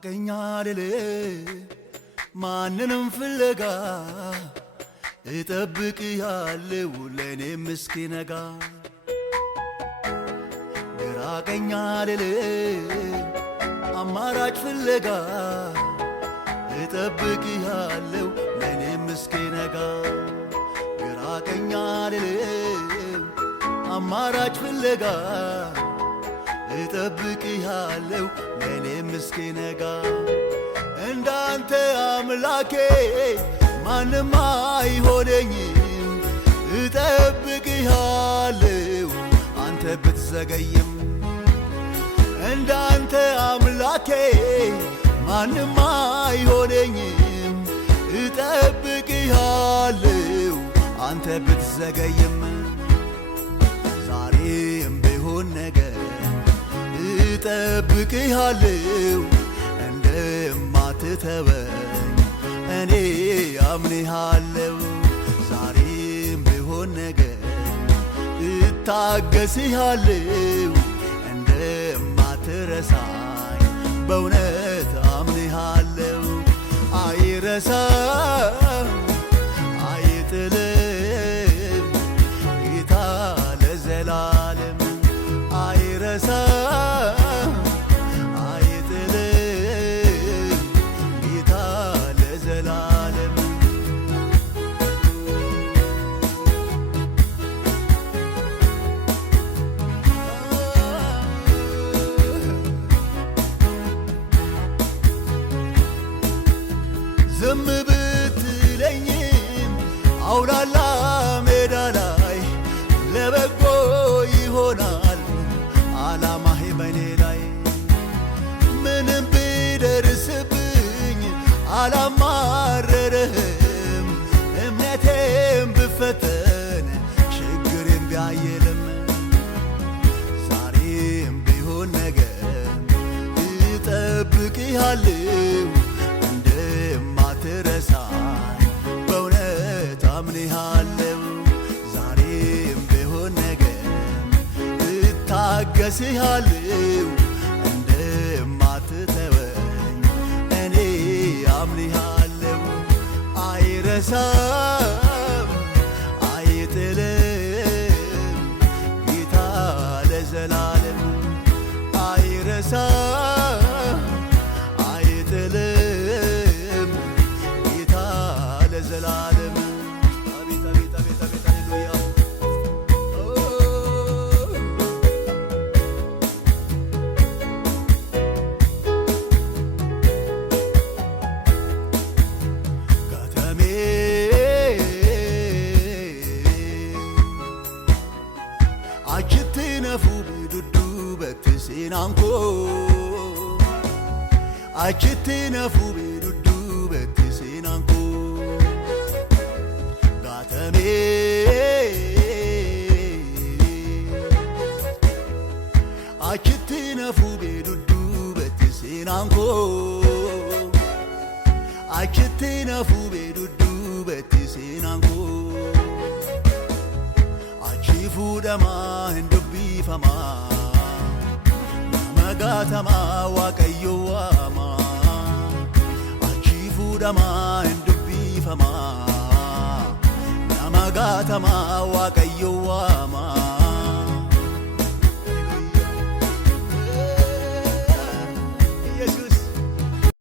ራቀኝ አልልም ማንንም ፍለጋ እጠብቅሃለሁ ለኔም እስኪነጋ። ራቀኝ አልልም አማራጭ ፍለጋ እጠብቅሃለሁ ለኔም እስኪነጋ። ራቀኝ አልልም አማራጭ ፍለጋ እጠብቅሃለሁ ለኔም እስኪነጋ። እንዳንተ አምላኬ ማንም አይሆነኝም። እጠብቅሃለሁ አንተ ብትዘገይም። እንዳንተ አምላኬ ማንም አይሆነኝም። እጠብቅሃለሁ አንተ ብትዘገይም። ዛሬም ቢሆን ነገር እጠብቅሃለሁ እንደማትተወኝ እኔ አምንሃለሁ። ዛሬም ቢሆን ነገር እታገስሃለሁ እንደማትረሳኝ በእውነት አምንሃለሁ። አይረሳም አይጥልም ጌታ ለዘላለም። አይረሳም አይጥልም ጌታ ለዘላለም። ዝም ብትለኝም አውላላ ሜዳ ላይ ለበጎ ይሆናል ዓላማህ በኔ ላይ። ምንም ቢደርስብኝ አላማረርህም። እምነቴም ብፈተን ችግሬም ቢያየልም ዛሬም ቢሆን ነገር እጠብቅሃለሁ እንደማትረሳኝ በእውነት አምንሃለሁ። ዛሬም ቢሆን ነገር እታገስሃለሁ እንደማትተወኝ እኔ አምንሃለሁ። አይረሳም አይጥልም ጌታ ለዘላለም። አይረሳም አይጥልም ጌታ ለዘላለም። አቤት አቤት አቤት አቤት ሃሌሉያ። ከተሜ አችትነፉ ቢዱዱ በትሴናንኮ አችትነፉ ቢዱዱ በትሴናንኮ ጋተሜ አችትነፉ ቢዱዱ በትሴናንኮ አችትነፉ ቢዱዱ በትሴናንኮ አቺ ፉደማ እንዱቢፈማ መጋተማ ዋቀዮ ዋማ አቺ ፉደማ እንዱቢፈማ ነመጋተማ ዋቀ